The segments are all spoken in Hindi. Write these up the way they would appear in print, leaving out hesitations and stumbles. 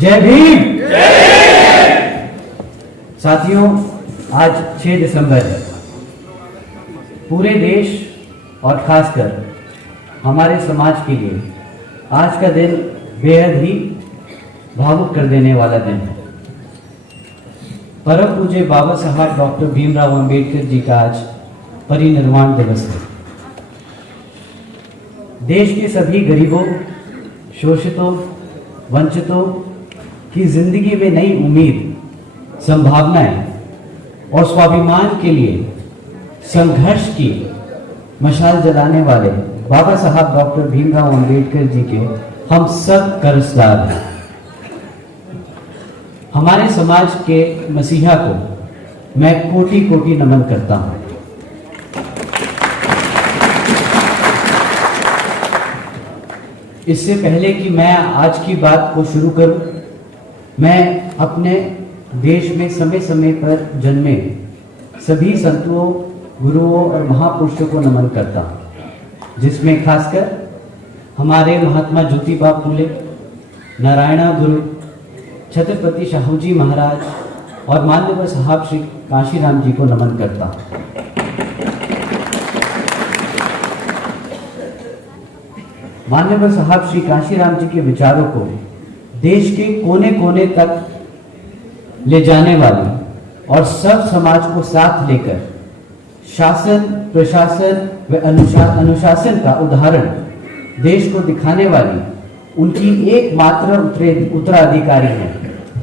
जय भीम। साथियों, आज 6 दिसंबर है। पूरे देश और खासकर हमारे समाज के लिए आज का दिन बेहद ही भावुक कर देने वाला दिन है। परम पूज्य बाबा साहब डॉक्टर भीमराव अंबेडकर जी का आज परिनिर्वाण दिवस है। देश के सभी गरीबों, शोषितों, वंचितों की जिंदगी में नई उम्मीद, संभावनाएं और स्वाभिमान के लिए संघर्ष की मशाल जलाने वाले बाबा साहब डॉक्टर भीमराव अंबेडकर जी के हम सब कर्जदार हैं। हमारे समाज के मसीहा को मैं कोटि कोटि नमन करता हूं। इससे पहले कि मैं आज की बात को शुरू करूं, मैं अपने देश में समय समय पर जन्मे सभी संतों, गुरुओं और महापुरुषों को नमन करता हूं, जिसमें खासकर हमारे महात्मा ज्योतिबा फूले, नारायणा गुरु, छत्रपति शाहूजी महाराज और माननीय साहब श्री काशीराम जी को नमन करता हूं। माननीय साहब श्री काशीराम जी के विचारों को देश के कोने कोने तक ले जाने वाली और सब समाज को साथ लेकर शासन, प्रशासन व अनुशासन का उदाहरण देश को दिखाने वाली उनकी एकमात्र उत्तराधिकारी है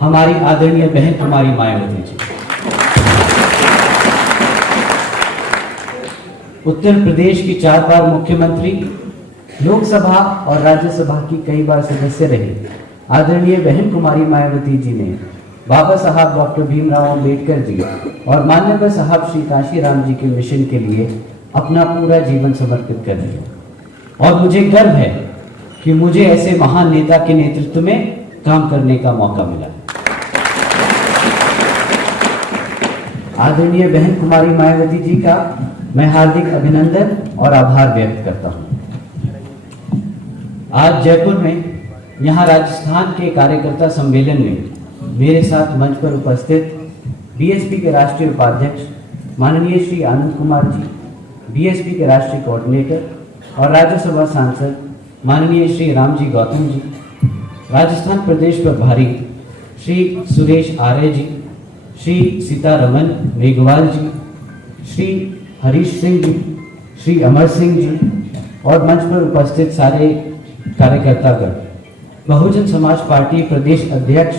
हमारी आदरणीय बहन कुमारी मायावती जी। उत्तर प्रदेश की 4 बार मुख्यमंत्री, लोकसभा और राज्यसभा की कई बार सदस्य रही आदरणीय बहन कुमारी मायावती जी ने बाबा साहब डॉक्टर भीमराव अंबेडकर जी और माननीय साहब श्री काशीराम जी के मिशन के लिए अपना पूरा जीवन समर्पित कर दिया। और मुझे गर्व है कि मुझे ऐसे महान नेता के नेतृत्व में काम करने का मौका मिला। आदरणीय बहन कुमारी मायावती जी का मैं हार्दिक अभिनंदन और आभार व्यक्त करता हूं। आज जयपुर में यहाँ राजस्थान के कार्यकर्ता सम्मेलन में मेरे साथ मंच पर उपस्थित बीएसपी के राष्ट्रीय उपाध्यक्ष माननीय श्री आनंद कुमार जी, बीएसपी के राष्ट्रीय कोऑर्डिनेटर और राज्यसभा सांसद माननीय श्री रामजी गौतम जी, राजस्थान प्रदेश प्रभारी श्री सुरेश आर्य जी, श्री सीतारमन मेघवाल जी, श्री हरीश सिंह जी, श्री अमर सिंह जी और मंच पर उपस्थित सारे कार्यकर्तागण, बहुजन समाज पार्टी प्रदेश अध्यक्ष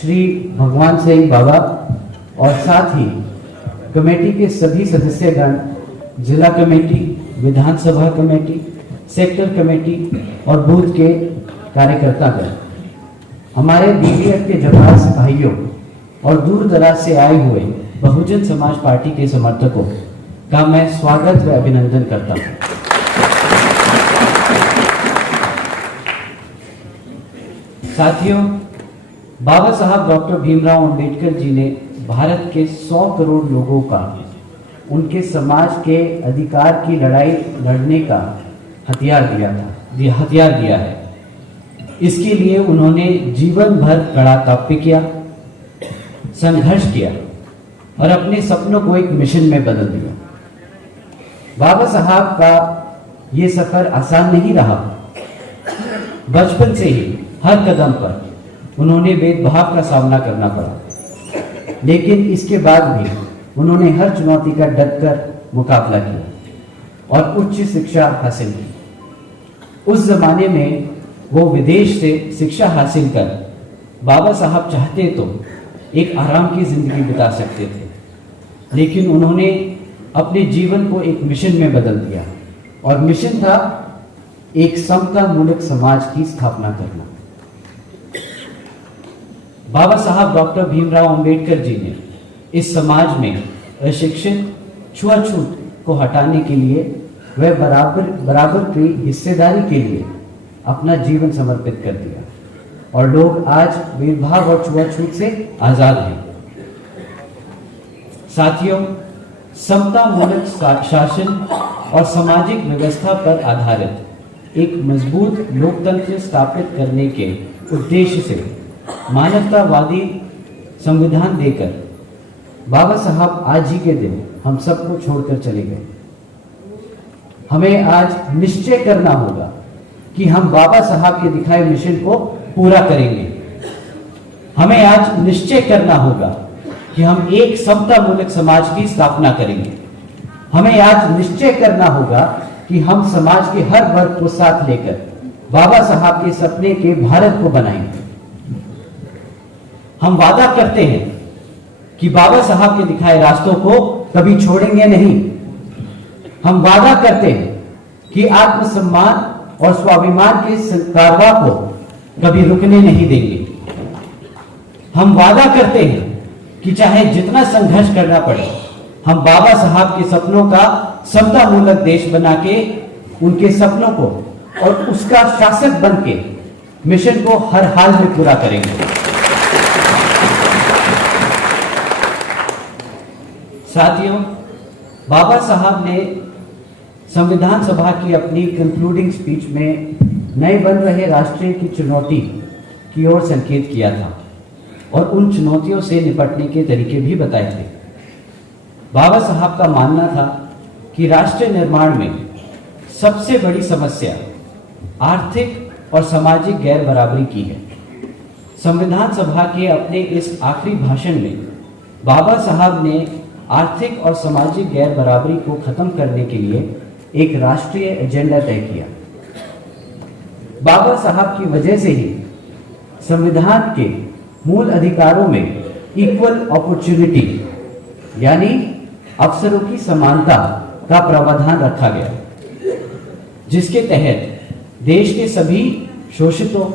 श्री भगवान सिंह बाबा और साथ ही कमेटी के सभी सदस्यगण, जिला कमेटी, विधानसभा कमेटी, सेक्टर कमेटी और बूथ के कार्यकर्तागण, हमारे बीडीएफ के जवान सिपाहियों और दूर दराज से आए हुए बहुजन समाज पार्टी के समर्थकों का मैं स्वागत व अभिनंदन करता हूं। साथियों, बाबा साहब डॉक्टर भीमराव अंबेडकर जी ने भारत के 100 करोड़ लोगों का उनके समाज के अधिकार की लड़ाई लड़ने का हथियार दिया है। इसके लिए उन्होंने जीवन भर कड़ा तप किया, संघर्ष किया और अपने सपनों को एक मिशन में बदल दिया। बाबा साहब का ये सफर आसान नहीं रहा। बचपन से ही हर कदम पर उन्होंने भेदभाव का सामना करना पड़ा, लेकिन इसके बाद भी उन्होंने हर चुनौती का डटकर मुकाबला किया और उच्च शिक्षा हासिल की। उस जमाने में वो विदेश से शिक्षा हासिल कर बाबा साहब चाहते तो एक आराम की जिंदगी बिता सकते थे, लेकिन उन्होंने अपने जीवन को एक मिशन में बदल दिया और मिशन था एक समता मूलक समाज की स्थापना करना। बाबा साहब डॉक्टर भीमराव अंबेडकर जी ने इस समाज में अशिक्षित, छुआछूत को हटाने के लिए व बराबर की हिस्सेदारी के लिए अपना जीवन समर्पित कर दिया और लोग आज भेदभाव और छुआछूत से आजाद हैं। साथियों, समता मूलक शासन और सामाजिक व्यवस्था पर आधारित एक मजबूत लोकतंत्र स्थापित करने के उद्देश्य से मानवतावादी संविधान देकर बाबा साहब आज ही के दिन हम सबको छोड़कर चले गए। हमें आज निश्चय करना होगा कि हम बाबा साहब के दिखाए मिशन को पूरा करेंगे। हमें आज निश्चय करना होगा कि हम एक समतामूलक समाज की स्थापना करेंगे। हमें आज निश्चय करना होगा कि हम समाज के हर वर्ग को साथ लेकर बाबा साहब के सपने के भारत को बनाएंगे। हम वादा करते हैं कि बाबा साहब के दिखाए रास्तों को कभी छोड़ेंगे नहीं। हम वादा करते हैं कि आत्मसम्मान और स्वाभिमान के कारवां को कभी रुकने नहीं देंगे। हम वादा करते हैं कि चाहे जितना संघर्ष करना पड़े, हम बाबा साहब के सपनों का समतामूलक देश बना के उनके सपनों को और उसका शासक बन के मिशन को हर हाल में पूरा करेंगे। साथियों, बाबा साहब ने संविधान सभा की अपनी कंक्लूडिंग स्पीच में नए बन रहे राष्ट्र की चुनौती की ओर संकेत किया था और उन चुनौतियों से निपटने के तरीके भी बताए थे। बाबा साहब का मानना था कि राष्ट्र निर्माण में सबसे बड़ी समस्या आर्थिक और सामाजिक गैर बराबरी की है। संविधान सभा के अपने इस आखिरी भाषण में बाबा साहब ने आर्थिक और सामाजिक गैर बराबरी को खत्म करने के लिए एक राष्ट्रीय एजेंडा तय किया। बाबा साहब की वजह से ही संविधान के मूल अधिकारों में इक्वल अपॉर्चुनिटी यानी अवसरों की समानता का प्रावधान रखा गया, जिसके तहत देश के सभी शोषितों,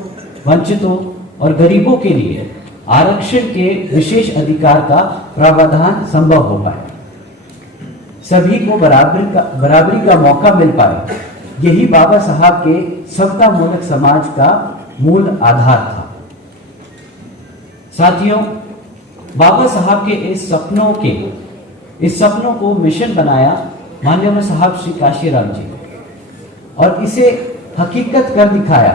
वंचितों और गरीबों के लिए आरक्षण के विशेष अधिकार का प्रावधान संभव हो पाए, सभी को बराबरी का मौका मिल पाए। यही बाबा साहब के समतामूलक समाज का मूल आधार था। साथियों, बाबा साहब के इस सपनों को मिशन बनाया माननीय साहब श्री काशीराम जी, और इसे हकीकत कर दिखाया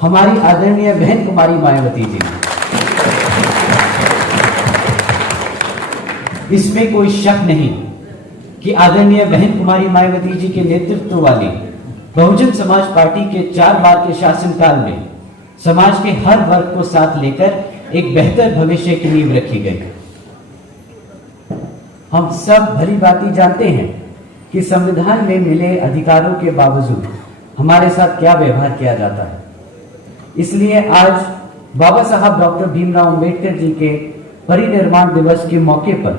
हमारी आदरणीय बहन कुमारी मायावती जी ने। इसमें कोई शक नहीं कि आदरणीय बहन कुमारी मायावती जी के नेतृत्व वाली बहुजन समाज पार्टी के 4 बार के शासनकाल में समाज के हर वर्ग को साथ लेकर एक बेहतर भविष्य की नींव रखी गई। हम सब भली भांति जानते हैं कि संविधान में मिले अधिकारों के बावजूद हमारे साथ क्या व्यवहार किया जाता है। इसलिए आज बाबा साहब डॉक्टर भीमराव अंबेडकर जी के परिनिर्वाण दिवस के मौके पर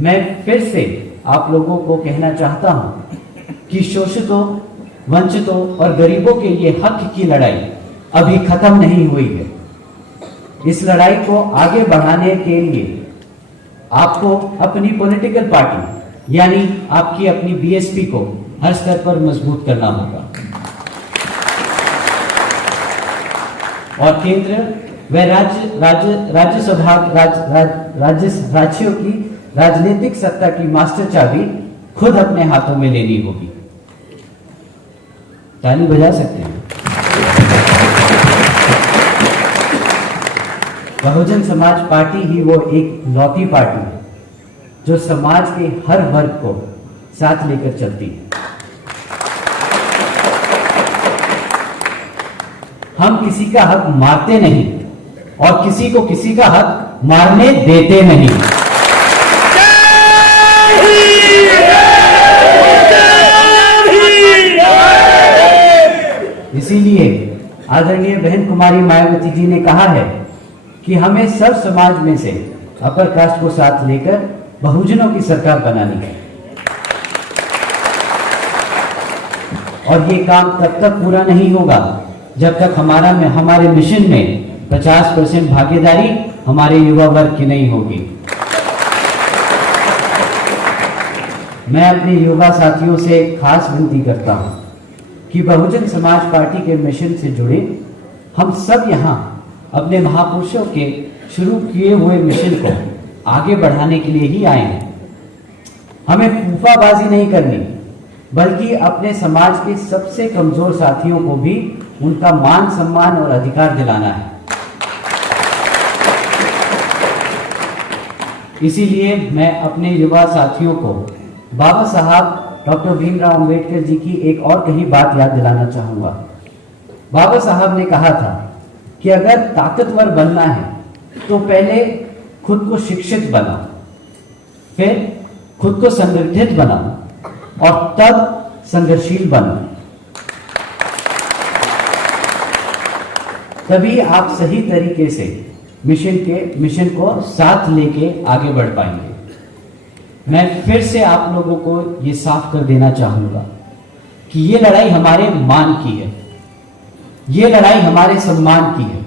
मैं फिर से आप लोगों को कहना चाहता हूं कि शोषितों, वंचितों और गरीबों के लिए हक की लड़ाई अभी खत्म नहीं हुई है। इस लड़ाई को आगे बढ़ाने के लिए आपको अपनी पॉलिटिकल पार्टी यानी आपकी अपनी बीएसपी को हर स्तर पर मजबूत करना होगा और केंद्र व राज्यों की राजनीतिक सत्ता की मास्टर चाबी खुद अपने हाथों में लेनी होगी। ताली बजा सकते हैं। बहुजन समाज पार्टी ही वो एक लौती पार्टी है जो समाज के हर वर्ग को साथ लेकर चलती है। हम किसी का हक मारते नहीं और किसी को किसी का हक मारने देते नहीं। इसीलिए आदरणीय बहन कुमारी मायावती जी ने कहा है कि हमें सब समाज में से अपर कास्ट को साथ लेकर बहुजनों की सरकार बनानी है और ये काम तब तक पूरा नहीं होगा जब तक हमारे मिशन में 50% भागीदारी हमारे युवा वर्ग की नहीं होगी। मैं अपने युवा साथियों से खास विनती करता हूं कि बहुजन समाज पार्टी के मिशन से जुड़े हम सब यहां अपने महापुरुषों के शुरू किए हुए मिशन को आगे बढ़ाने के लिए ही आए हैं। हमें फूफाबाजी नहीं करनी, बल्कि अपने समाज के सबसे कमजोर साथियों को भी उनका मान, सम्मान और अधिकार दिलाना है। इसीलिए मैं अपने युवा साथियों को बाबा साहब डॉक्टर भीमराव अंबेडकर जी की एक और कही बात याद दिलाना चाहूंगा। बाबा साहब ने कहा था कि अगर ताकतवर बनना है तो पहले खुद को शिक्षित बनाओ, फिर खुद को संगठित बनाओ और तब संघर्षशील बनो। तभी आप सही तरीके से मिशन को साथ लेके आगे बढ़ पाएंगे। मैं फिर से आप लोगों को ये साफ कर देना चाहूंगा कि ये लड़ाई हमारे मान की है, ये लड़ाई हमारे सम्मान की है,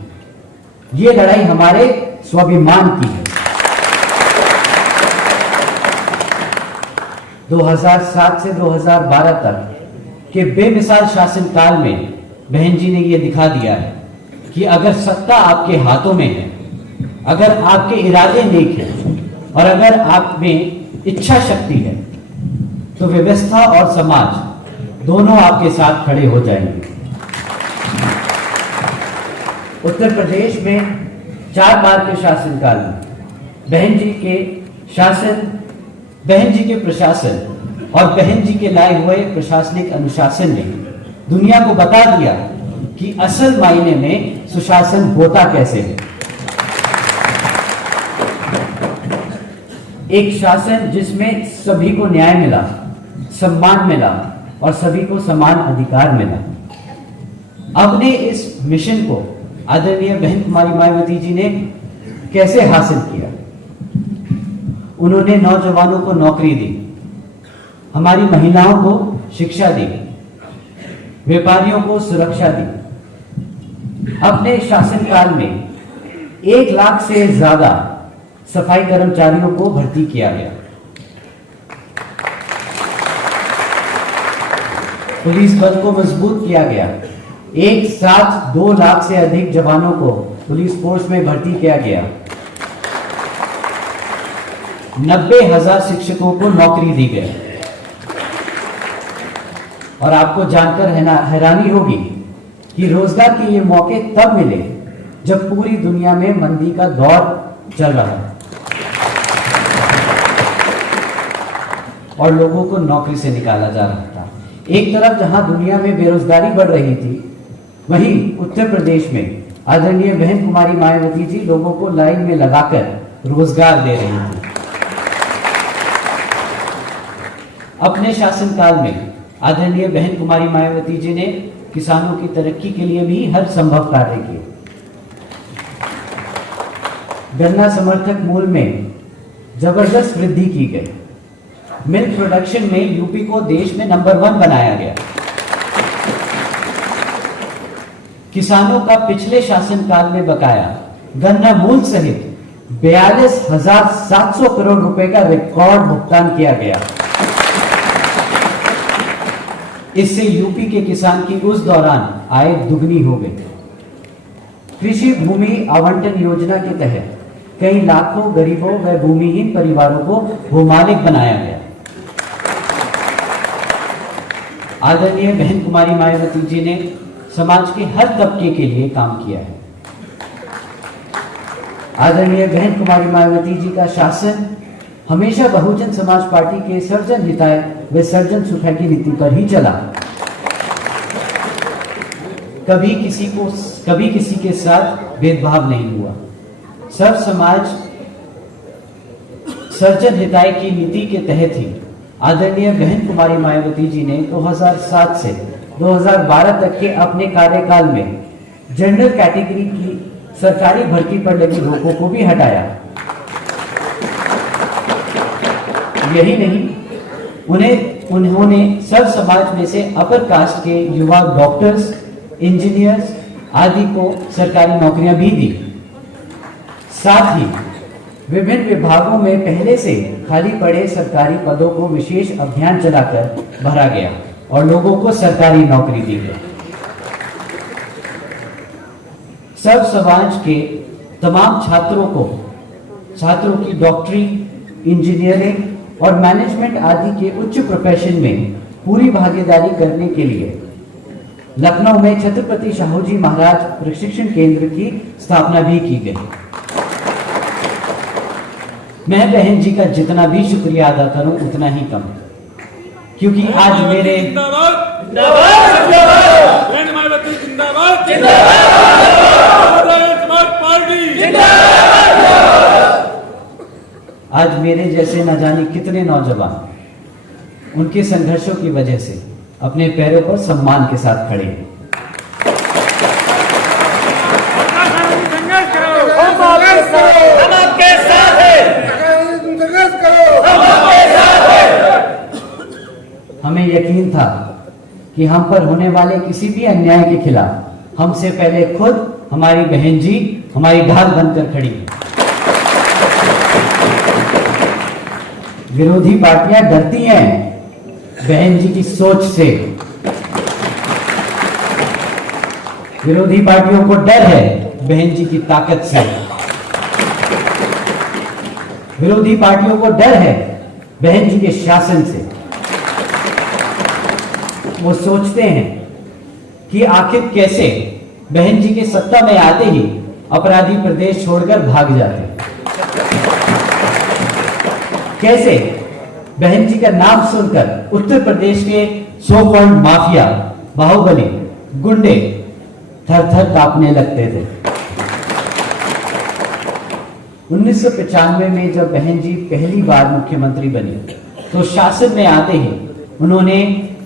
ये लड़ाई हमारे स्वाभिमान की है। 2007 से 2012 तक के बेमिसाल शासनकाल में बहन जी ने यह दिखा दिया है कि अगर सत्ता आपके हाथों में है, अगर आपके इरादे नेक हैं और अगर आप में इच्छा शक्ति है तो व्यवस्था और समाज दोनों आपके साथ खड़े हो जाएंगे। उत्तर प्रदेश में 4 बार के शासनकाल में बहन जी के प्रशासन और बहन जी के लाए हुए प्रशासनिक अनुशासन ने दुनिया को बता दिया कि असल मायने में सुशासन होता कैसे है। एक शासन जिसमें सभी को न्याय मिला, सम्मान मिला और सभी को समान अधिकार मिला। अपने इस मिशन को आदरणीय बहन कुमारी मायावती जी ने कैसे हासिल किया? उन्होंने नौजवानों को नौकरी दी, हमारी महिलाओं को शिक्षा दी, व्यापारियों को सुरक्षा दी। अपने शासनकाल में 1 लाख से ज्यादा सफाई कर्मचारियों को भर्ती किया गया। पुलिस बल को मजबूत किया गया। एक साथ 2 लाख से अधिक जवानों को पुलिस फोर्स में भर्ती किया गया। 90,000 शिक्षकों को नौकरी दी गई। और आपको जानकर हैरानी होगी कि रोजगार के ये मौके तब मिले जब पूरी दुनिया में मंदी का दौर चल रहा है और लोगों को नौकरी से निकाला जा रहा था। एक तरफ जहां दुनिया में बेरोजगारी बढ़ रही थी, वहीं उत्तर प्रदेश में आदरणीय बहन कुमारी मायावती जी लोगों को लाइन में लगाकर रोजगार दे रही थी। अपने शासनकाल में आदरणीय बहन कुमारी मायावती जी ने किसानों की तरक्की के लिए भी हर संभव कार्य किए। गन्ना समर्थक मूल्य में जबरदस्त वृद्धि की गई। मिल्क प्रोडक्शन में यूपी को देश में नंबर 1 बनाया गया। किसानों का पिछले शासनकाल में बकाया गन्ना मूल्य सहित 42,700 करोड़ रुपए का रिकॉर्ड भुगतान किया गया। इससे यूपी के किसान की उस दौरान आय दुगनी हो गई। कृषि भूमि आवंटन योजना के तहत कई लाखों गरीबों व भूमिहीन परिवारों को भूमालिक बनाया गया। आदरणीय बहन कुमारी मायावती जी ने समाज के हर तबके के लिए काम किया है। आदरणीय बहन कुमारी मायावती जी का शासन हमेशा बहुजन समाज पार्टी के सर्वजन हिताय व सर्वजन सुखाय की नीति पर ही चला। कभी किसी के साथ भेदभाव नहीं हुआ। सर्व समाज सर्वजन हिताय की नीति के तहत ही आदरणीय बहन कुमारी मायावती जी ने 2007 से 2012 तक के अपने कार्यकाल में जनरल कैटेगरी की सरकारी भर्ती पर लगी रोकों को भी हटाया। यही नहीं, उन्होंने सर्व समाज में से अपर कास्ट के युवा डॉक्टर्स, इंजीनियर्स आदि को सरकारी नौकरियां भी दी। साथ ही विभिन्न विभागों में पहले से खाली पड़े सरकारी पदों को विशेष अभियान चलाकर भरा गया और लोगों को सरकारी नौकरी दी गई। सर्व समाज के तमाम छात्रों की डॉक्टरी, इंजीनियरिंग और मैनेजमेंट आदि के उच्च प्रोफेशन में पूरी भागीदारी करने के लिए लखनऊ में छत्रपति शाहू जी महाराज प्रशिक्षण केंद्र की स्थापना भी की गई। मैं बहन जी का जितना भी शुक्रिया अदा करूं उतना ही कम है, क्योंकि आज मेरे आज मेरे जैसे न जाने कितने नौजवान उनके संघर्षों की वजह से अपने पैरों पर सम्मान के साथ खड़े हैं। हमें यकीन था कि हम पर होने वाले किसी भी अन्याय के खिलाफ हमसे पहले खुद हमारी बहन जी हमारी ढाल बनकर खड़ी है। विरोधी पार्टियां डरती हैं बहन जी की सोच से। विरोधी पार्टियों को डर है बहन जी की ताकत से। विरोधी पार्टियों को डर है बहन जी के शासन से। वो सोचते हैं कि आखिर कैसे बहन जी के सत्ता में आते ही अपराधी प्रदेश छोड़कर भाग जाते हैं, कैसे बहन जी का नाम सुनकर उत्तर प्रदेश के सो कॉल्ड माफिया, बाहुबली, गुंडे थर थर कांपने लगते थे। 1995 में जब बहन जी पहली बार मुख्यमंत्री बनी तो शासन में आते ही उन्होंने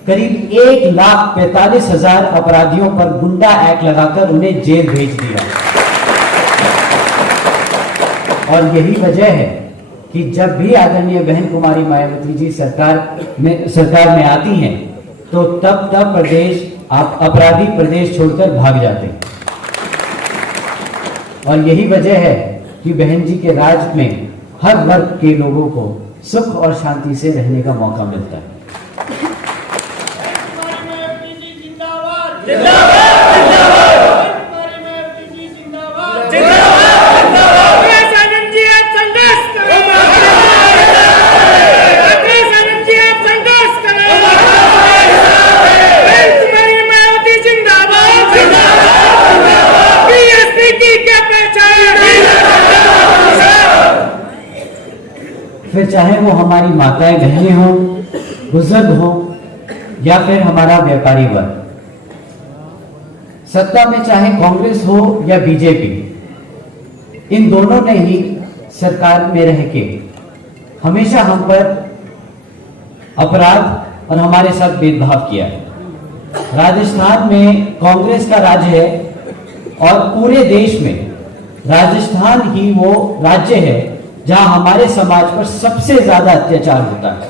करीब 1,45,000 अपराधियों पर गुंडा एक्ट लगाकर उन्हें जेल भेज दिया। और यही वजह है कि जब भी आदरणीय बहन कुमारी मायावती जी सरकार में आती हैं तो तब प्रदेश अपराधी प्रदेश छोड़कर भाग जाते हैं। और यही वजह है कि बहन जी के राज में हर वर्ग के लोगों को सुख और शांति से रहने का मौका मिलता है। फिर चाहे वो हमारी माताएं बहनें हों, बुजुर्ग हों या फिर हमारा व्यापारी वर्ग, सत्ता में चाहे कांग्रेस हो या बीजेपी, इन दोनों ने ही सरकार में रह के हमेशा हम पर अपराध और हमारे साथ भेदभाव किया है। राजस्थान में कांग्रेस का राज है और पूरे देश में राजस्थान ही वो राज्य है जहां हमारे समाज पर सबसे ज्यादा अत्याचार होता है।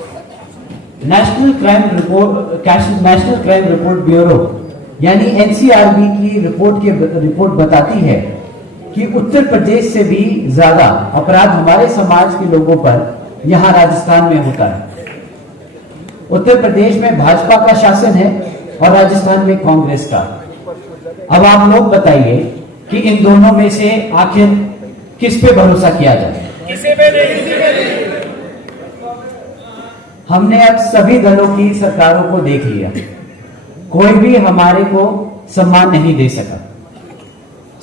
नेशनल क्राइम रिपोर्ट ब्यूरो यानी एनसीआरबी की रिपोर्ट बताती है कि उत्तर प्रदेश से भी ज्यादा अपराध हमारे समाज के लोगों पर यहां राजस्थान में होता है। उत्तर प्रदेश में भाजपा का शासन है और राजस्थान में कांग्रेस का। अब आप लोग बताइए कि इन दोनों में से आखिर किस पे भरोसा किया जाए? किसी पे नहीं। हमने अब सभी दलों की सरकारों को देख लिया, कोई भी हमारे को सम्मान नहीं दे सका।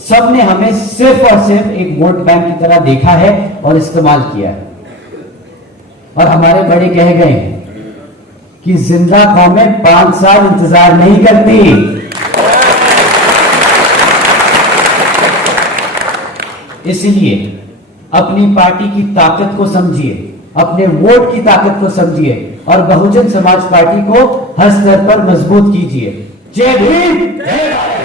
सबने हमें सिर्फ और सिर्फ एक वोट बैंक की तरह देखा है और इस्तेमाल किया है। और हमारे बड़े कह गए हैं कि जिंदा कौमें 5 साल इंतजार नहीं करती। इसलिए अपनी पार्टी की ताकत को समझिए, अपने वोट की ताकत को समझिए और बहुजन समाज पार्टी को हर स्तर पर मजबूत कीजिए। जय भीम, जय भारत।